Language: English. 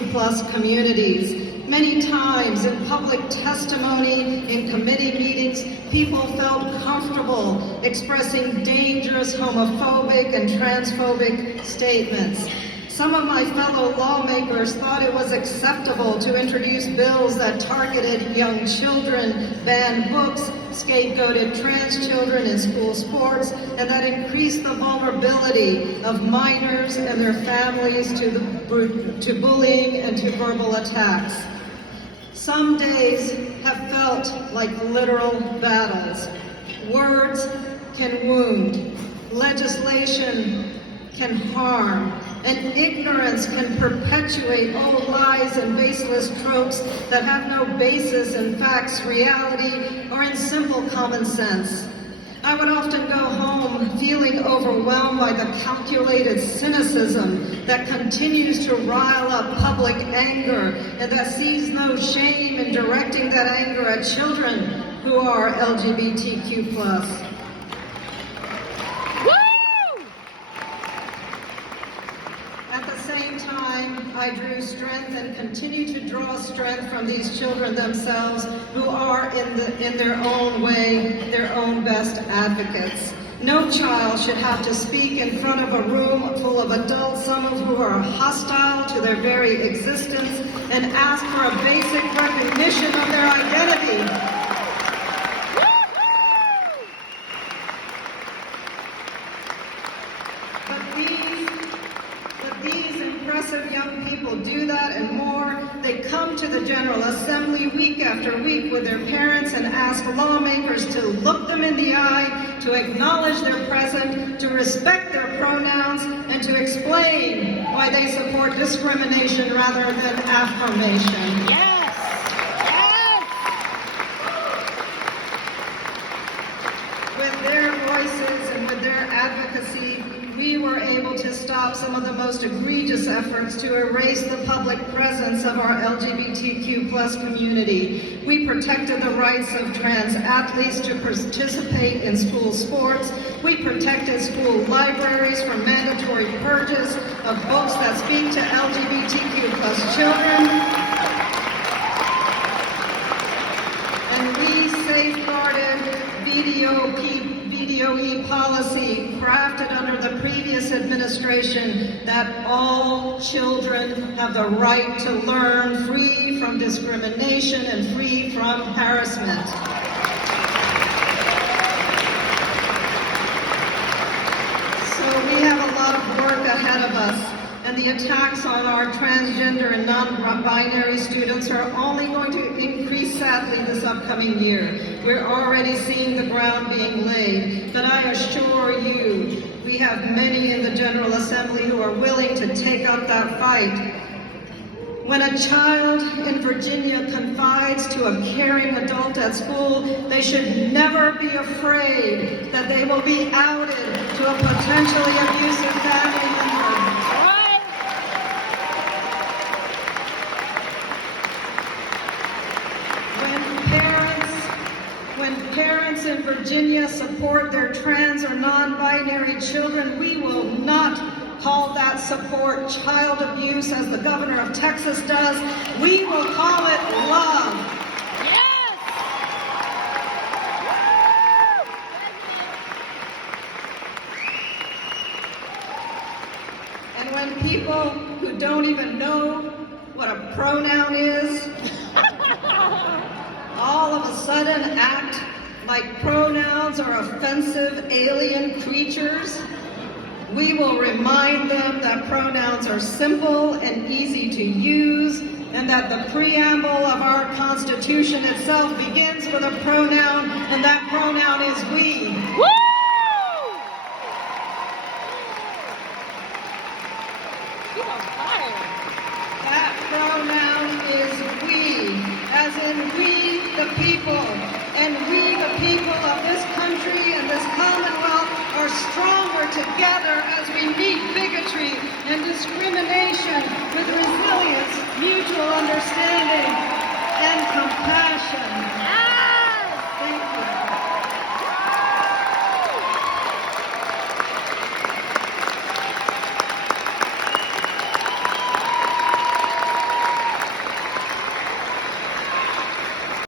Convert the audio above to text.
LGBTQ+ communities. Many times in public testimony, in committee meetings, people felt comfortable expressing dangerous homophobic and transphobic statements. Some of my fellow lawmakers thought it was acceptable to introduce bills that targeted young children, banned books, scapegoated trans children in school sports, and that increased the vulnerability of minors and their families to bullying and to verbal attacks. Some days have felt like literal battles. Words can wound, legislation can harm, and ignorance can perpetuate old lies and baseless tropes that have no basis in facts, reality, or in simple common sense. I would often go home feeling overwhelmed by the calculated cynicism that continues to rile up public anger and that sees no shame in directing that anger at children who are LGBTQ+. I drew strength and continue to draw strength from these children themselves, who are in their own way, their own best advocates. No child should have to speak in front of a room full of adults, some of whom are hostile to their very existence, and ask for a basic recognition of their identity. These impressive young people do that and more. They come to the General Assembly week after week with their parents and ask lawmakers to look them in the eye, to acknowledge their present, to respect their pronouns, and to explain why they support discrimination rather than affirmation. Yes! Yes! With their voices and with their advocacy, we were able to stop some of the most egregious efforts to erase the public presence of our LGBTQ+ community. We protected the rights of trans athletes to participate in school sports. We protected school libraries from mandatory purges of books that speak to LGBTQ+ children. And we safeguarded VDOE policy crafted under the previous administration that all children have the right to learn free from discrimination and free from harassment. So we have a lot of work ahead of us, and the attacks on our transgender and non-binary students are only going to increase sadly this upcoming year. We're already seeing the ground being laid, but I assure you, we have many in the General Assembly who are willing to take up that fight. When a child in Virginia confides to a caring adult at school, they should never be afraid that they will be outed to a potentially abusive family member. When parents in Virginia support their trans or non-binary children, we will not call that support child abuse as the governor of Texas does. We will call it love. Yes! And when people who don't even know what a pronoun is, all of a sudden act like pronouns are offensive alien creatures, we will remind them that pronouns are simple and easy to use, and that the preamble of our Constitution itself begins with a pronoun, and that pronoun is we. Woo! He's on fire. That pronoun is we, as in we the people, and we the people of this country and this Commonwealth are stronger together as we meet bigotry and discrimination with resilience, mutual understanding, and compassion.